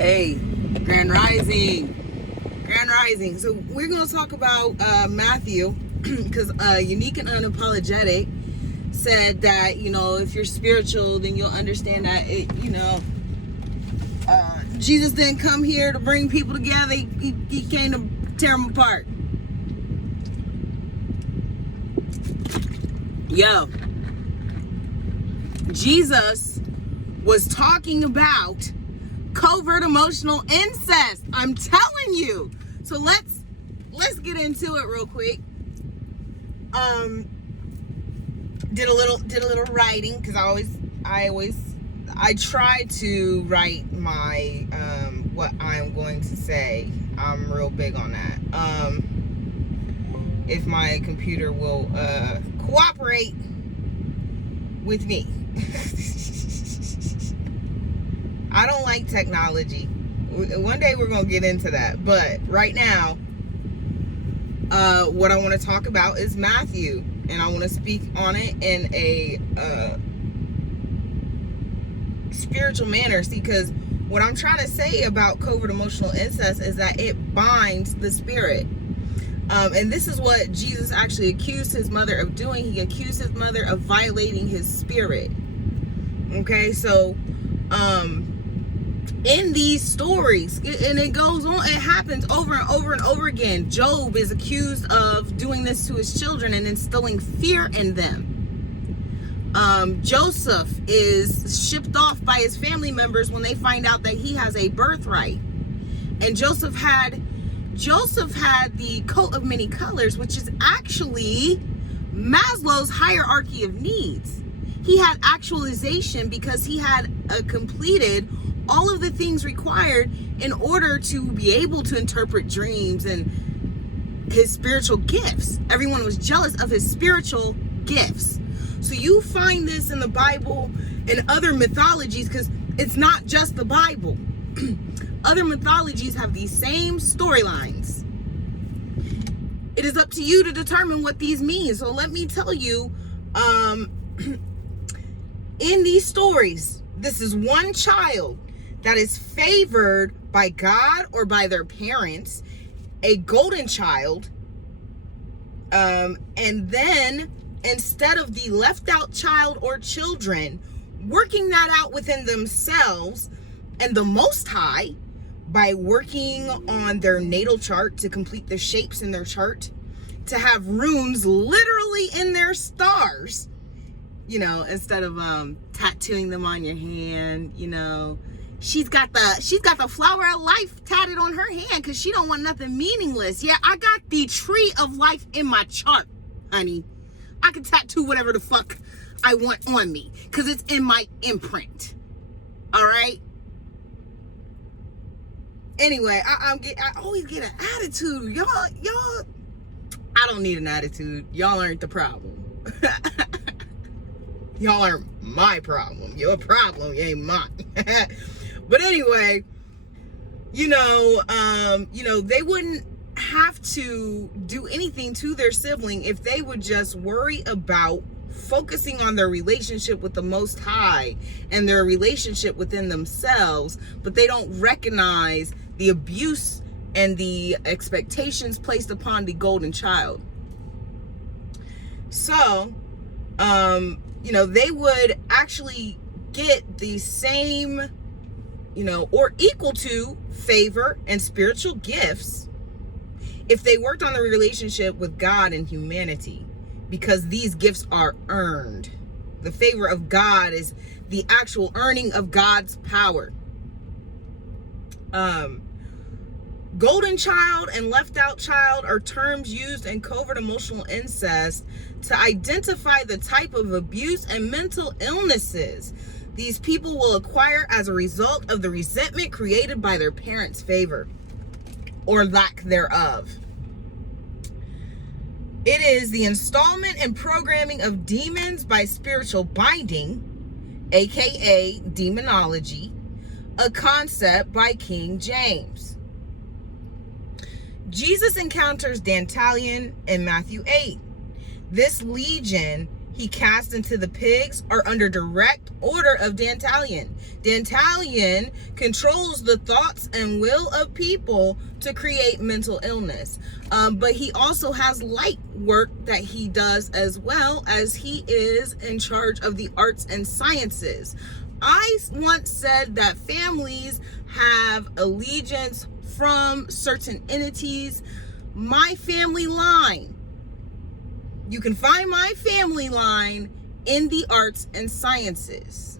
Hey, Grand Rising. Grand Rising. So we're going to talk about Matthew because Unique and Unapologetic said that, if you're spiritual, then you'll understand that, Jesus didn't come here to bring people together. He came to tear them apart. Yo. Jesus was talking about covert emotional incest. I'm telling you. So let's get into it real quick. Did a little writing because I try to write my what I'm going to say. I'm real big on that. If my computer will cooperate with me. I don't like technology. One day we're going to get into that. But right now, what I want to talk about is Matthew. And I want to speak on it in a spiritual manner. See, because what I'm trying to say about covert emotional incest is that it binds the spirit. And this is what Jesus actually accused his mother of doing. He accused his mother of violating his spirit. Okay, so in these stories, and it goes on, it happens over and over and over again. Job is accused of doing this to his children and instilling fear in them. Joseph is shipped off by his family members when they find out that he has a birthright. And Joseph had the coat of many colors, which is actually Maslow's hierarchy of needs. He had actualization because he had completed all of the things required in order to be able to interpret dreams and his spiritual gifts. Everyone was jealous of his spiritual gifts. So you find this in the Bible and other mythologies, because it's not just the Bible. Other mythologies have these same storylines. It is up to you to determine what these mean. So let me tell you, in these stories, this is one child that is favored by God or by their parents, a golden child, and then instead of the left out child or children working that out within themselves and the Most High by working on their natal chart to complete the shapes in their chart, to have runes literally in their stars, instead of tattooing them on your hand. She's got the flower of life tatted on her hand because she don't want nothing meaningless. Yeah, I got the tree of life in my chart, honey. I can tattoo whatever the fuck I want on me because it's in my imprint. All right. Anyway, I always get an attitude. Y'all, I don't need an attitude. Y'all aren't the problem. Y'all aren't my problem. Your problem, you ain't mine. But anyway, they wouldn't have to do anything to their sibling if they would just worry about focusing on their relationship with the Most High and their relationship within themselves, but they don't recognize the abuse and the expectations placed upon the golden child. So, they would actually get the same, or equal to favor and spiritual gifts if they worked on the relationship with God and humanity, because these gifts are earned. The favor of God is the actual earning of God's power. Golden child and left out child are terms used in covert emotional incest to identify the type of abuse and mental illnesses these people will acquire as a result of the resentment created by their parents' favor or lack thereof. It is the installment and programming of demons by spiritual binding, aka demonology, a concept by King James. Jesus encounters Dantalion in Matthew 8. This legion he cast into the pigs are under direct order of Dantalion. Dantalion controls the thoughts and will of people to create mental illness. But he also has light work that he does, as well as he is in charge of the arts and sciences. I once said that families have allegiance from certain entities. My family line, you can find my family line in the arts and sciences.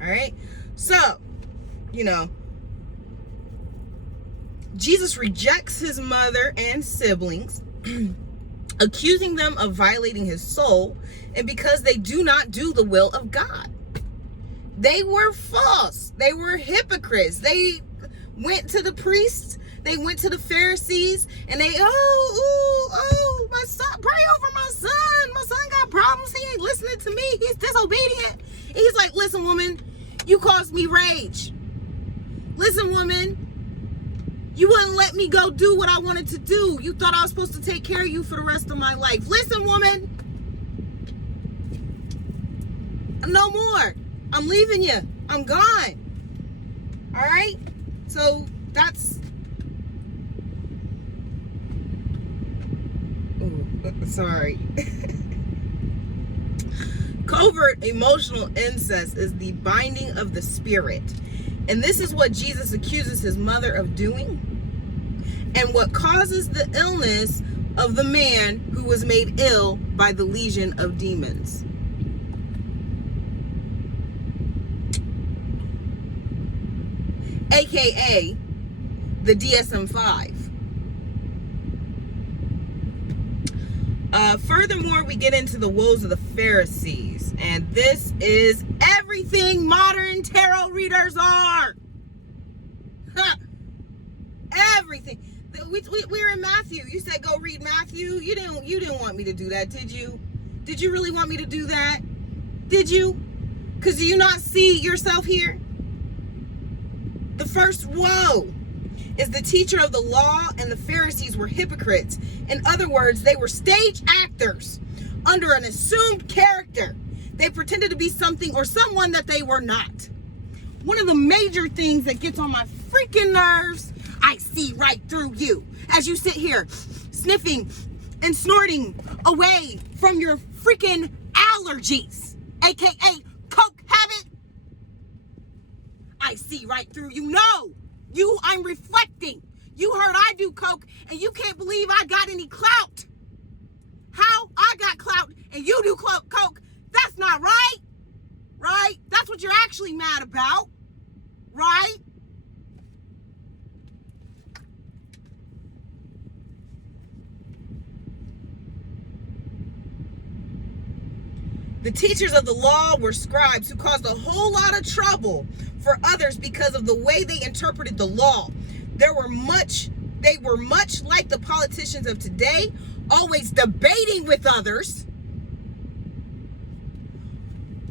All right. So, Jesus rejects his mother and siblings, accusing them of violating his soul, and because they do not do the will of God. They were false. They were hypocrites. They went to the priests. They went to the Pharisees, and they, my son, pray over my son. My son got problems. He ain't listening to me. He's disobedient. And he's like, listen, woman, you caused me rage. Listen, woman, you wouldn't let me go do what I wanted to do. You thought I was supposed to take care of you for the rest of my life. Listen, woman, no more. I'm leaving you. I'm gone. All right? So that's... sorry. Covert emotional incest is the binding of the spirit. And this is what Jesus accuses his mother of doing, and what causes the illness of the man who was made ill by the legion of demons. AKA the DSM-5. Furthermore, we get into the woes of the Pharisees, and this is everything modern tarot readers are. Everything. We're in Matthew. You said go read Matthew. You didn't want me to do that, did you? Did you really want me to do that? Did you? Because do you not see yourself here? The first woe is the teacher of the law and the Pharisees were hypocrites. In other words, they were stage actors under an assumed character. They pretended to be something or someone that they were not. One of the major things that gets on my freaking nerves, I see right through you as you sit here sniffing and snorting away from your freaking allergies, aka coke habit. I see right through you. No, I'm reflecting. You heard I do coke and you can't believe I got any clout. How? I got clout and you do coke. That's not right. Right? That's what you're actually mad about. Right? The teachers of the law were scribes who caused a whole lot of trouble for others because of the way they interpreted the law. They were much like the politicians of today, always debating with others,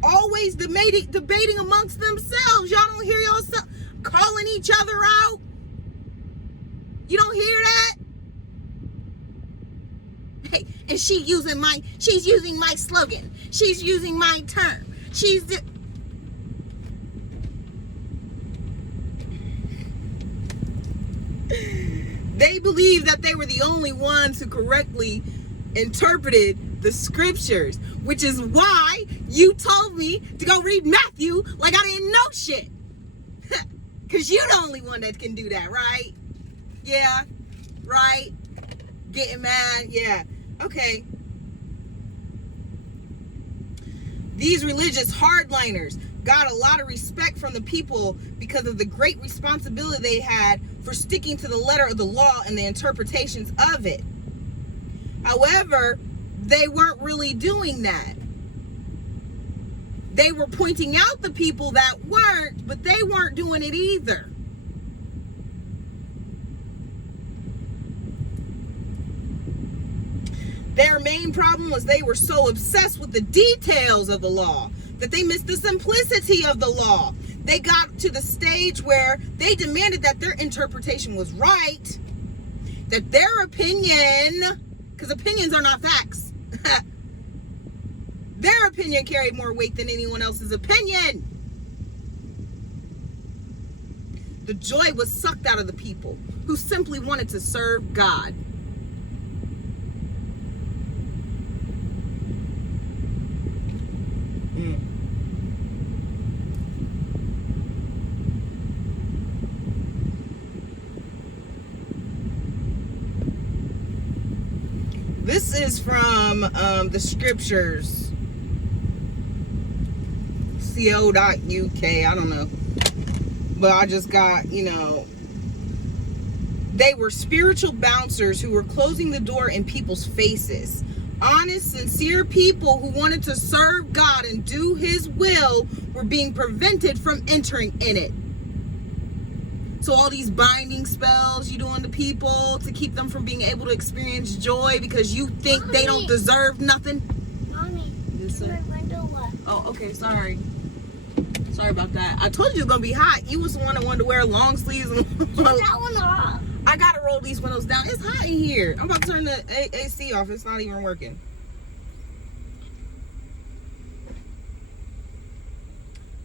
always debating amongst themselves. Y'all don't hear yourself calling each other out? You don't hear that? Hey, and she's using my slogan. She's using my term. They believed that they were the only ones who correctly interpreted the scriptures, which is why you told me to go read Matthew like I didn't know shit. Because you're the only one that can do that, right? Yeah, right? Getting mad, yeah. Okay. These religious hardliners got a lot of respect from the people because of the great responsibility they had for sticking to the letter of the law and the interpretations of it. However, they weren't really doing that. They were pointing out the people that weren't, but they weren't doing it either. Their main problem was they were so obsessed with the details of the law that they missed the simplicity of the law. They got to the stage where they demanded that their interpretation was right, that their opinion, because opinions are not facts, opinion carried more weight than anyone else's opinion. The joy was sucked out of the people who simply wanted to serve God. This is from the scriptures, co.uk, I don't know. But I just got, they were spiritual bouncers who were closing the door in people's faces. Honest, sincere people who wanted to serve God and do his will were being prevented from entering in it. So all these binding spells you doing to people to keep them from being able to experience joy because you think they don't deserve nothing. Mommy, my window up. Oh, okay, sorry. Sorry about that. I told you it was gonna be hot. You was the one that wanted to wear long sleeves. And Turn that one off. I gotta roll these windows down. It's hot in here. I'm about to turn the AC off. It's not even working.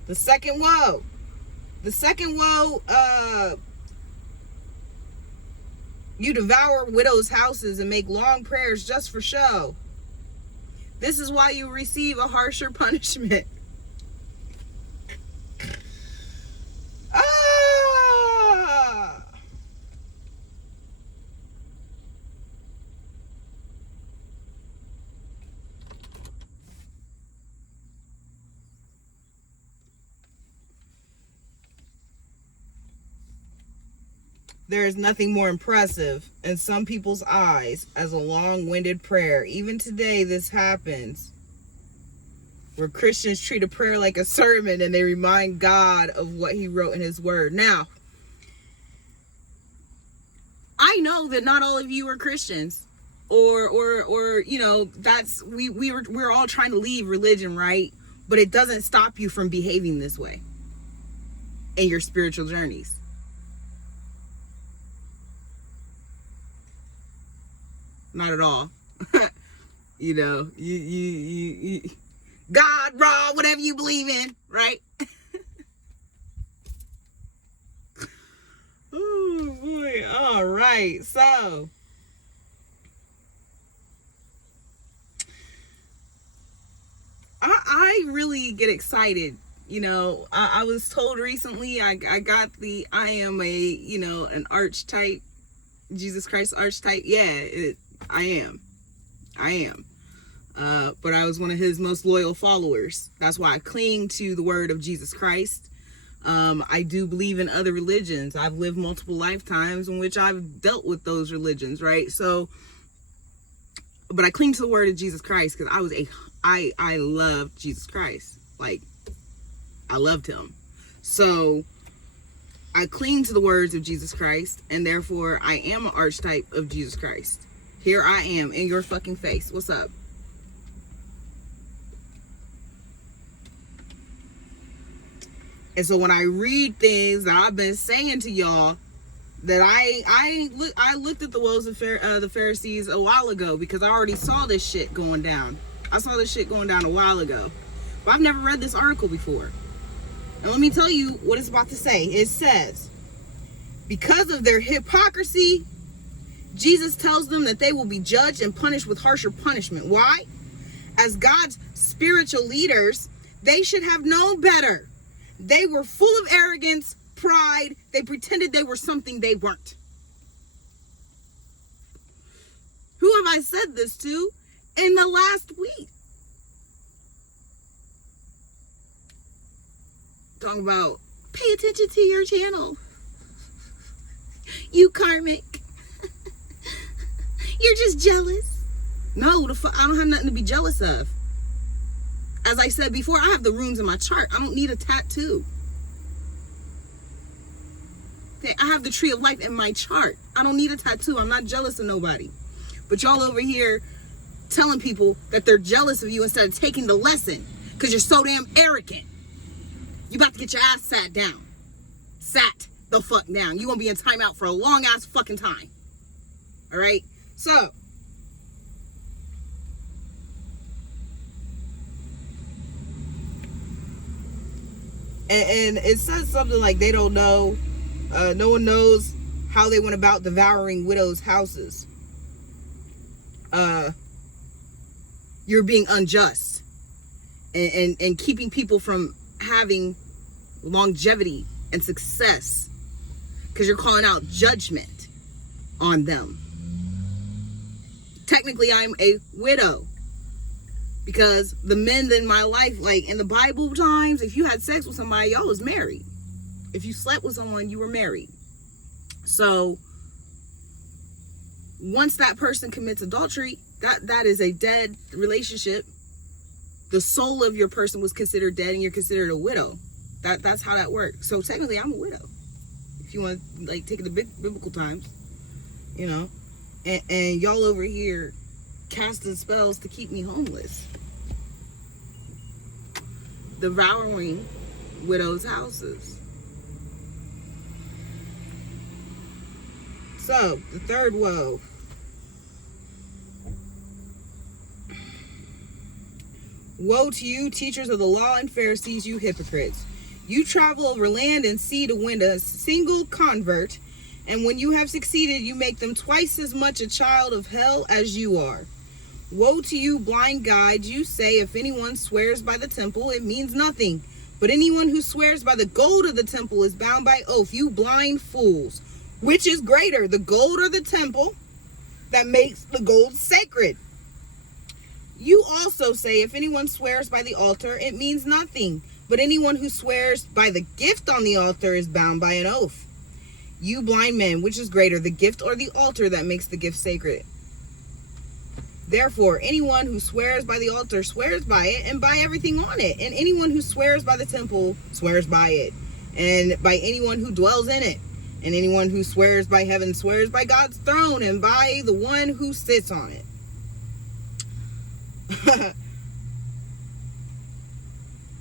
The second woe. The second woe, you devour widows' houses and make long prayers just for show. This is why you receive a harsher punishment. There is nothing more impressive in some people's eyes as a long-winded prayer. Even today, this happens, where Christians treat a prayer like a sermon and they remind God of what he wrote in his word. Now, I know that not all of you are Christians, or that's we're all trying to leave religion, right? But it doesn't stop you from behaving this way in your spiritual journeys. Not at all. You God, raw, whatever you believe in, right? Oh boy. All right. So I really get excited. I was told recently I got I am an archetype, Jesus Christ archetype. Yeah, I am. But I was one of his most loyal followers. That's why I cling to the word of Jesus Christ. I do believe in other religions. I've lived multiple lifetimes in which I've dealt with those religions, right? So, but I cling to the word of Jesus Christ because I loved Jesus Christ. Like, I loved him. So I cling to the words of Jesus Christ, and therefore I am an archetype of Jesus Christ. Here I am in your fucking face. What's up? And so when I read things that I've been saying to y'all, that I looked at the woes of the Pharisees a while ago because I already saw this shit going down. I saw this shit going down a while ago. But I've never read this article before. And let me tell you what it's about to say. It says, because of their hypocrisy, Jesus tells them that they will be judged and punished with harsher punishment. Why? As God's spiritual leaders, they should have known better. They were full of arrogance, pride. They pretended they were something they weren't. Who have I said this to in the last week? Talking about, pay attention to your channel. You karmic. You're just jealous. No, I don't have nothing to be jealous of. As I said before, I have the runes in my chart. I don't need a tattoo. Okay, I have the tree of life in my chart. I don't need a tattoo. I'm not jealous of nobody. But y'all over here telling people that they're jealous of you instead of taking the lesson because you're so damn arrogant. You about to get your ass sat down. Sat the fuck down. You're going to be in timeout for a long ass fucking time. All right? So, And it says something like they don't know, no one knows how they went about devouring widows' houses. You're being unjust and keeping people from having longevity and success because you're calling out judgment on them. Technically, I'm a widow because the men in my life, like in the Bible times, if you had sex with somebody, y'all was married. If you slept with someone, you were married. So once that person commits adultery, that is a dead relationship. The soul of your person was considered dead and you're considered a widow. That's how that works. So technically I'm a widow. If you want to like take it to biblical times, you know. And y'all over here casting spells to keep me homeless. Devouring widows' houses. So, the third woe. Woe to you, teachers of the law and Pharisees, you hypocrites. You travel over land and sea to win a single convert, and when you have succeeded, you make them twice as much a child of hell as you are. Woe to you, blind guides, you say if anyone swears by the temple, it means nothing. But anyone who swears by the gold of the temple is bound by oath, you blind fools. Which is greater, the gold or the temple that makes the gold sacred? You also say if anyone swears by the altar, it means nothing. But anyone who swears by the gift on the altar is bound by an oath. You blind men, which is greater, the gift or the altar that makes the gift sacred? Therefore, anyone who swears by the altar swears by it and by everything on it. And anyone who swears by the temple swears by it and by anyone who dwells in it. And anyone who swears by heaven swears by God's throne and by the one who sits on it.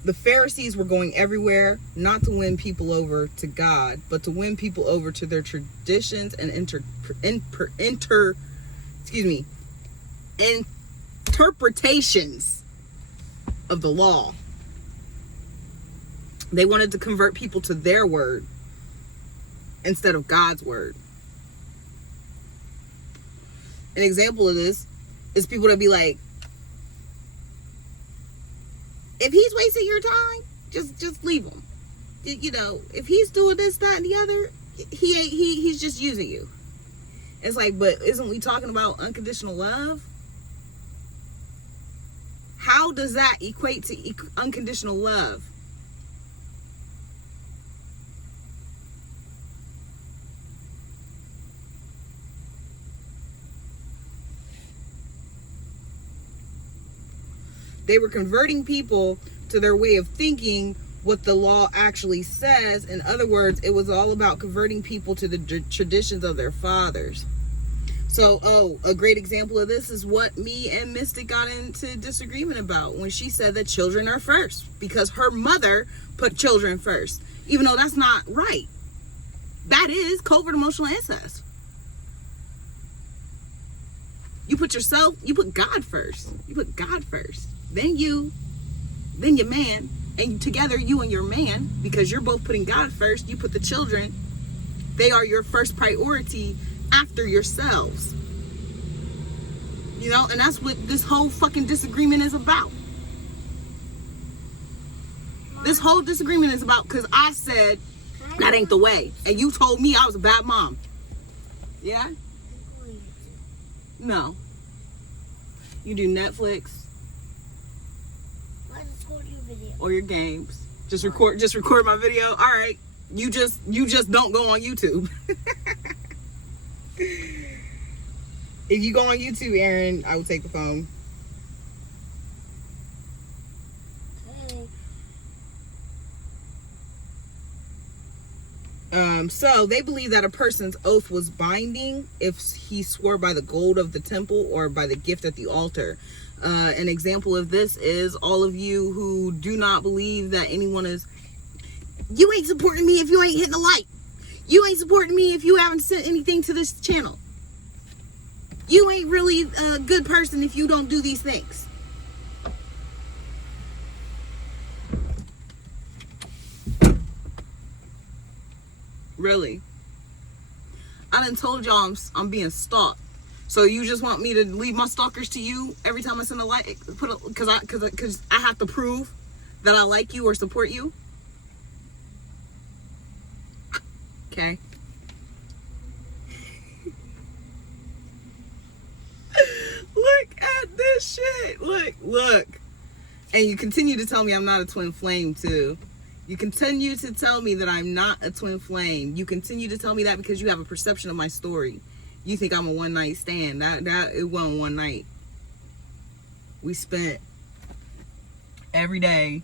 The Pharisees were going everywhere, not to win people over to God, but to win people over to their traditions and interpretations of the law. They wanted to convert people to their word instead of God's word. An example of this is people that be like, if he's wasting your time, just leave him. You know, if he's doing this, that, and the other, he's just using you. It's like, but isn't we talking about unconditional love? How does that equate to unconditional love? They were converting people to their way of thinking what the law actually says. In other words, it was all about converting people to the traditions of their fathers. So, a great example of this is what me and Mystic got into disagreement about when she said that children are first because her mother put children first, even though that's not right. That is covert emotional incest. You put God first. You put God first. Then you, then your man, and together you and your man, because you're both putting God first, you put the children, they are your first priority after yourselves. You know, and that's what this whole fucking disagreement is about. This whole disagreement is about because I said that ain't the way, and you told me I was a bad mom. Yeah? No. You do Netflix or your games. Just record my video. All right. You just don't go on YouTube. If you go on YouTube, Aaron, I will take the phone. Okay. So they believe that a person's oath was binding if he swore by the gold of the temple or by the gift at the altar. An example of this is all of you who do not believe that anyone is, you ain't supporting me if you ain't hitting the like. You ain't supporting me if you haven't sent anything to this channel. You ain't really a good person if you don't do these things. Really. I done told y'all I'm being stalked. So you just want me to leave my stalkers to you every time I send a like? Because I have to prove that I like you or support you? Okay. Look at this shit. Look. And you continue to tell me I'm not a twin flame too. You continue to tell me that I'm not a twin flame. You continue to tell me that because you have a perception of my story. You think I'm a one night stand. That it wasn't one night. We spent every day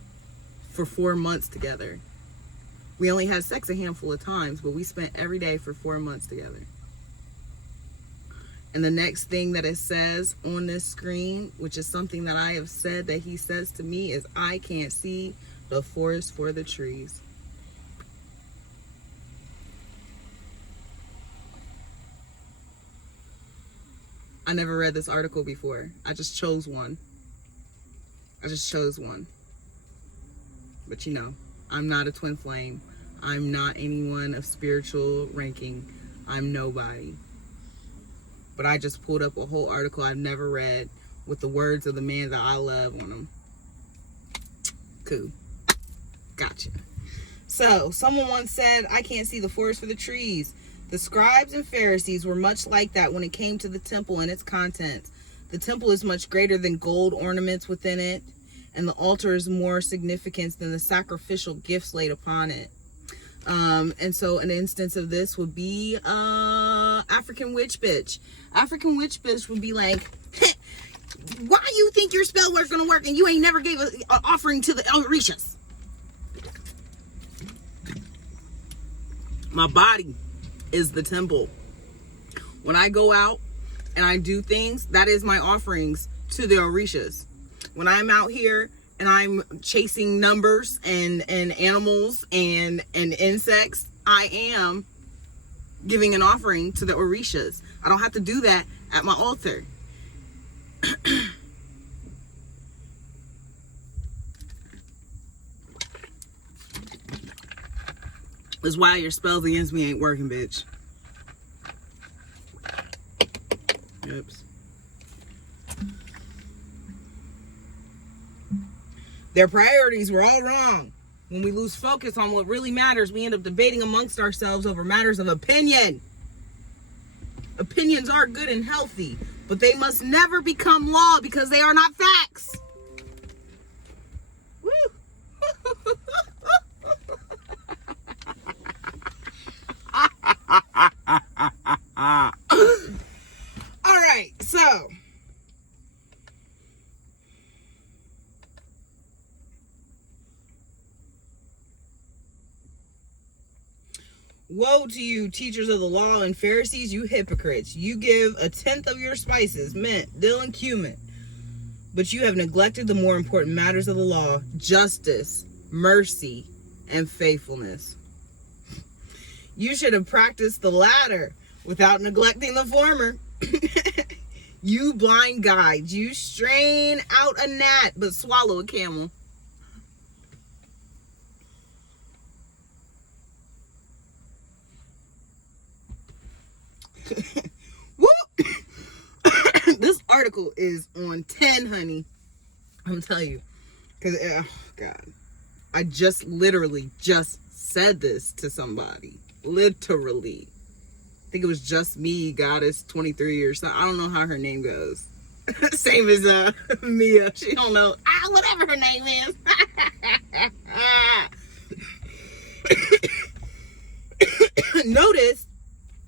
for 4 months together. We only had sex a handful of times, but we spent every day for 4 months together. And the next thing that it says on this screen, which is something that I have said that he says to me, is I can't see the forest for the trees. I never read this article before. I just chose one. But you know, I'm not a twin flame. I'm not anyone of spiritual ranking. I'm nobody. But I just pulled up a whole article I've never read with the words of the man that I love on them. Cool. Gotcha. So, someone once said, I can't see the forest for the trees. The scribes and Pharisees were much like that when it came to the temple and its contents. The temple is much greater than gold ornaments within it, and the altar is more significant than the sacrificial gifts laid upon it. And so an instance of this would be African witch bitch. African witch bitch would be like, why you think your spell work's gonna work and you ain't never gave an offering to the Orishas? My body is the temple. When I go out and I do things, that is my offerings to the Orishas. When I'm out here and I'm chasing numbers and animals and insects, I am giving an offering to the Orishas. I don't have to do that at my altar. That's why your spells against me ain't working, bitch. Oops. Their priorities were all wrong. When we lose focus on what really matters, we end up debating amongst ourselves over matters of opinion. Opinions are good and healthy, but they must never become law because they are not facts. Woo! All right, so woe to you, teachers of the law and Pharisees, you hypocrites. You give 1/10 of your spices, mint, dill, and cumin, but you have neglected the more important matters of the law: justice, mercy, and faithfulness. You should have practiced the latter without neglecting the former. You blind guides, you strain out a gnat but swallow a camel. This article is on 10, honey. I'm telling you. Because, oh, God. I just literally just said this to somebody. Literally. I think it was just me, Goddess 23 or something. I don't know how her name goes. Same as Mia. She don't know. Whatever her name is. Notice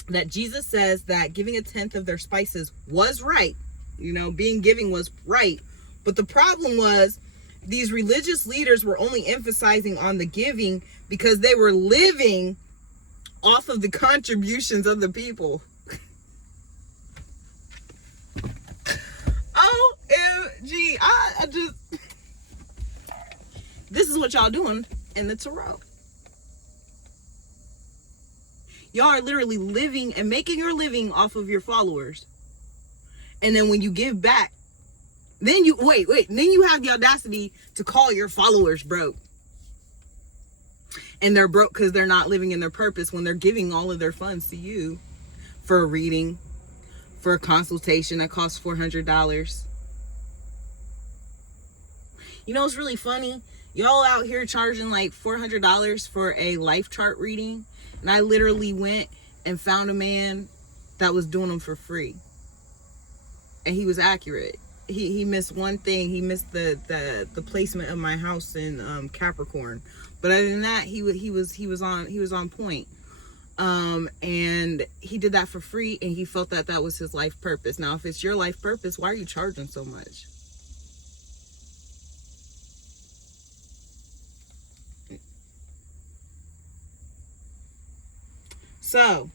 that Jesus says that giving 1/10 of their spices was right. You know, being giving was right. But the problem was these religious leaders were only emphasizing on the giving because they were living off of the contributions of the people. OMG. I just... This is what y'all doing in the Tarot. Y'all are literally living and making your living off of your followers. And then when you give back, then you, then you have the audacity to call your followers broke. And they're broke because they're not living in their purpose when they're giving all of their funds to you for a reading, for a consultation that costs $400. You know, it's really funny. Y'all out here charging like $400 for a life chart reading. And I literally went and found a man that was doing them for free. And he was accurate. He missed one thing. He missed the placement of my house in Capricorn. But other than that, he was on point. And he did that for free, and he felt that was his life purpose. Now, if it's your life purpose, why are you charging so much? So,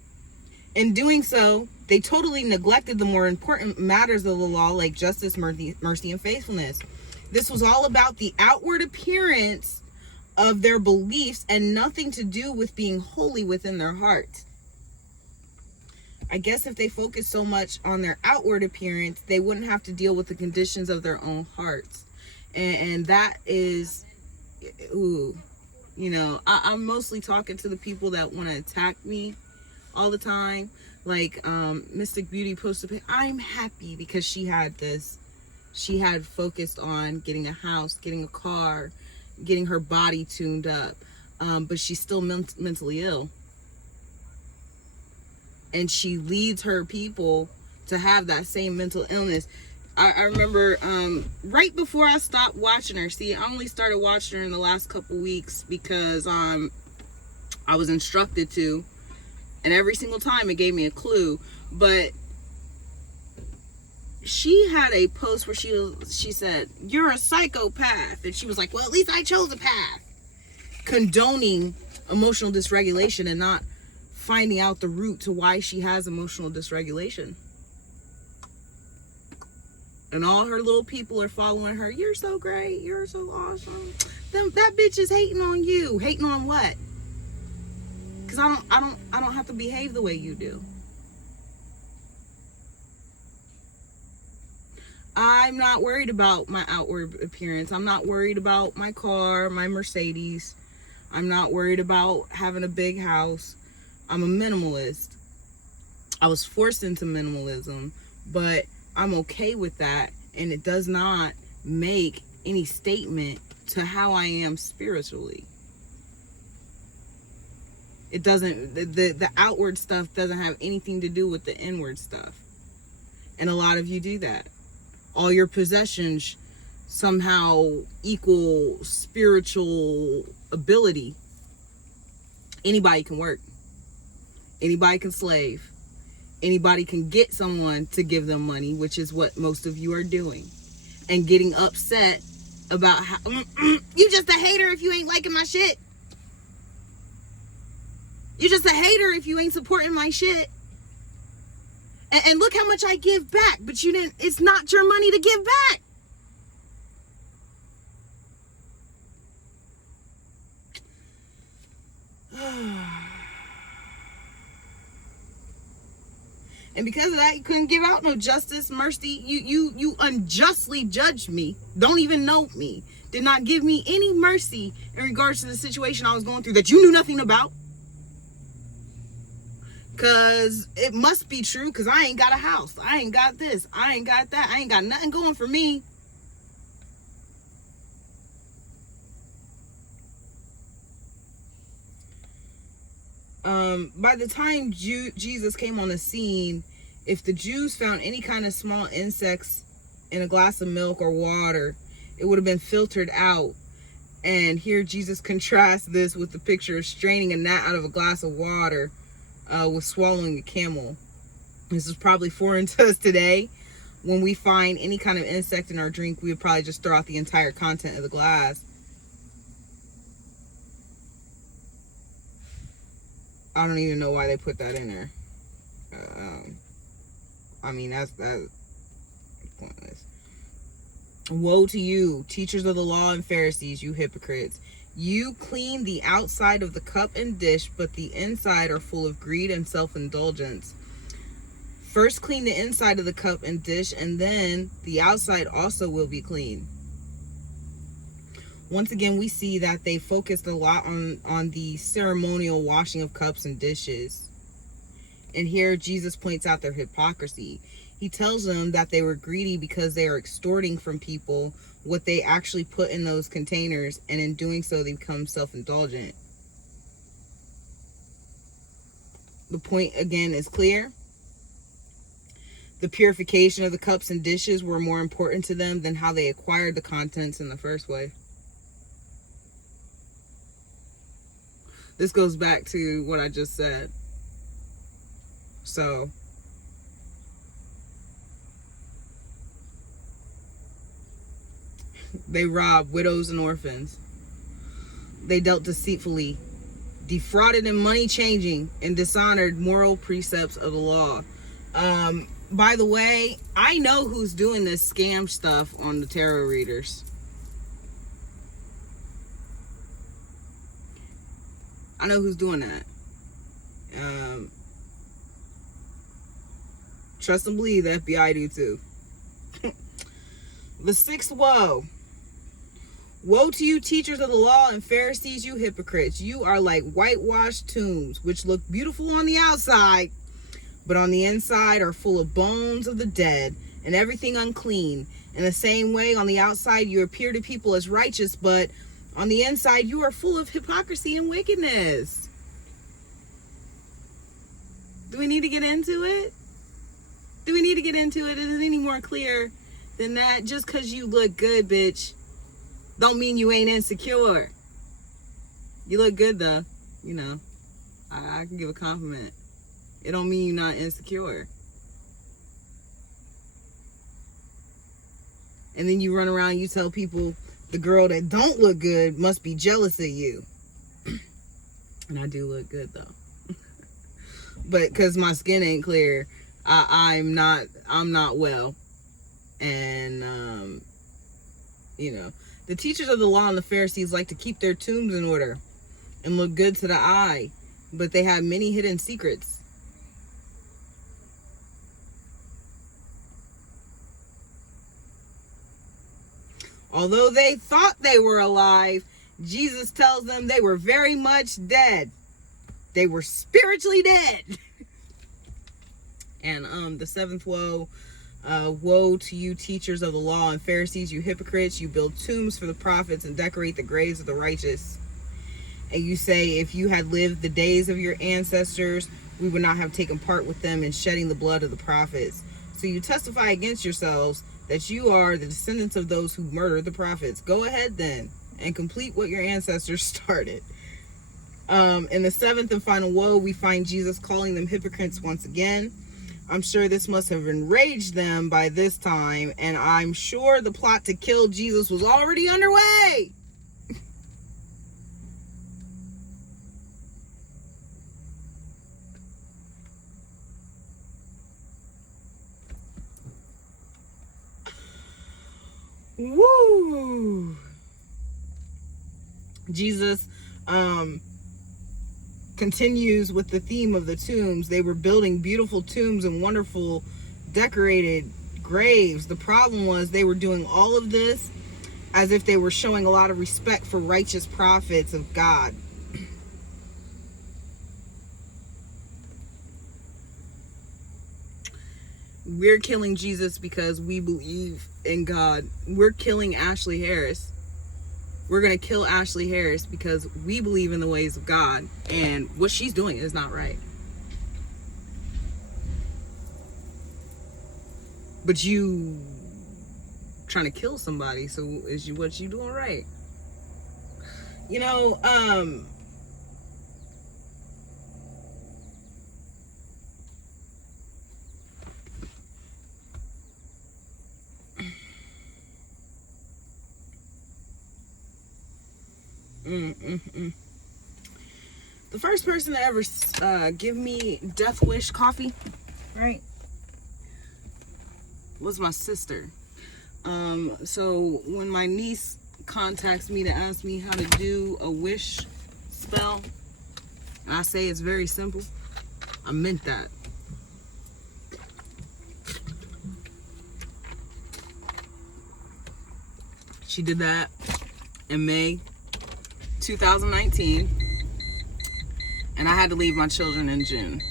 in doing so, they totally neglected the more important matters of the law, like justice, mercy, and faithfulness. This was all about the outward appearance of their beliefs and nothing to do with being holy within their heart. I guess if they focused so much on their outward appearance, they wouldn't have to deal with the conditions of their own hearts. And that is, ooh, you know, I'm mostly talking to the people that want to attack me all the time. Like Mystic Beauty posted, I'm happy because she had this. She had focused on getting a house, getting a car, getting her body tuned up. But she's still mentally ill. And she leads her people to have that same mental illness. I remember right before I stopped watching her. See, I only started watching her in the last couple weeks because I was instructed to. And every single time it gave me a clue. But she had a post where she said, "You're a psychopath." And she was like, well, at least I chose a path. Condoning emotional dysregulation and not finding out the root to why she has emotional dysregulation. And all her little people are following her. You're so great. You're so awesome. That bitch is hating on you. Hating on what? Because I don't have to behave the way you do. I'm not worried about my outward appearance. I'm not worried about my car, my Mercedes. I'm not worried about having a big house. I'm a minimalist. I was forced into minimalism, but I'm okay with that. And it does not make any statement to how I am spiritually. It doesn't, the outward stuff doesn't have anything to do with the inward stuff. And a lot of you do that. All your possessions somehow equal spiritual ability. Anybody can work. Anybody can slave. Anybody can get someone to give them money, which is what most of you are doing. And getting upset about how you just a hater if you ain't liking my shit. You just a hater if you ain't supporting my shit. And look how much I give back, but you didn't. It's not your money to give back. And because of that, you couldn't give out no justice, mercy. You unjustly judged me. Don't even know me. Did not give me any mercy in regards to the situation I was going through that you knew nothing about. Because it must be true, because I ain't got a house. I ain't got this. I ain't got that. I ain't got nothing going for me. By the time Jesus came on the scene, if the Jews found any kind of small insects in a glass of milk or water, it would have been filtered out. And here Jesus contrasts this with the picture of straining a gnat out of a glass of water with swallowing a camel. This is probably foreign to us today. When we find any kind of insect in our drink, we would probably just throw out the entire content of the glass. I don't even know why they put that in there. I mean, that's pointless. Woe to you, teachers of the law and Pharisees, you hypocrites. You clean the outside of the cup and dish, but the inside are full of greed and self-indulgence. First clean the inside of the cup and dish, and then the outside also will be clean. Once again, we see that they focused a lot on the ceremonial washing of cups and dishes. And here Jesus points out their hypocrisy. He tells them that they were greedy because they are extorting from people what they actually put in those containers, and in doing so they become self-indulgent. The point again is clear. The purification of the cups and dishes were more important to them than how they acquired the contents in the first way. This goes back to what I just said. So, they robbed widows and orphans. They dealt deceitfully, defrauded in money changing, and dishonored moral precepts of the law. By the way, I know who's doing this scam stuff on the tarot readers. I know who's doing that. Trust and believe the FBI do too. The sixth woe. Woe to you, teachers of the law and Pharisees, you hypocrites. You are like whitewashed tombs, which look beautiful on the outside, but on the inside are full of bones of the dead and everything unclean. In the same way, on the outside you appear to people as righteous, but on the inside you are full of hypocrisy and wickedness. Do we need to get into it? Do we need to get into it? Is it any more clear than that? Just because you look good, bitch, don't mean you ain't insecure. You look good, though. You know, I can give a compliment. It don't mean you're not insecure. And then you run around, you tell people the girl that don't look good must be jealous of you. And I do look good, though. But because my skin ain't clear, I'm not well. And, you know, the teachers of the law and the Pharisees like to keep their tombs in order and look good to the eye, but they have many hidden secrets. Although they thought they were alive, Jesus tells them they were very much dead. They were spiritually dead. And the seventh woe, woe to you, teachers of the law and Pharisees, you hypocrites. You build tombs for the prophets and decorate the graves of the righteous. And you say, if you had lived the days of your ancestors, we would not have taken part with them in shedding the blood of the prophets. So you testify against yourselves that you are the descendants of those who murdered the prophets. Go ahead then and complete what your ancestors started. In the seventh and final woe, we find Jesus calling them hypocrites once again. I'm sure this must have enraged them by this time, and I'm sure the plot to kill Jesus was already underway. Woo! Jesus continues with the theme of the tombs. They were building beautiful tombs and wonderful decorated graves. The problem was they were doing all of this as if they were showing a lot of respect for righteous prophets of God. We're killing Jesus because we believe in God. We're killing Ashley Harris. We're going to kill Ashley Harris because we believe in the ways of God, and what she's doing is not right. But you trying to kill somebody, so is you what you doing right? You know, the first person to ever give me Death Wish coffee, right, was my sister. So when my niece contacts me to ask me how to do a wish spell, and I say it's very simple, I meant that. She did that. in May 2019, and I had to leave my children in June.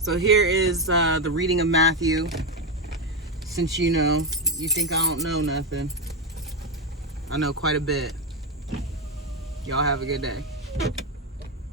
So here is the reading of Matthew. Since you think I don't know nothing, I know quite a bit. Y'all have a good day.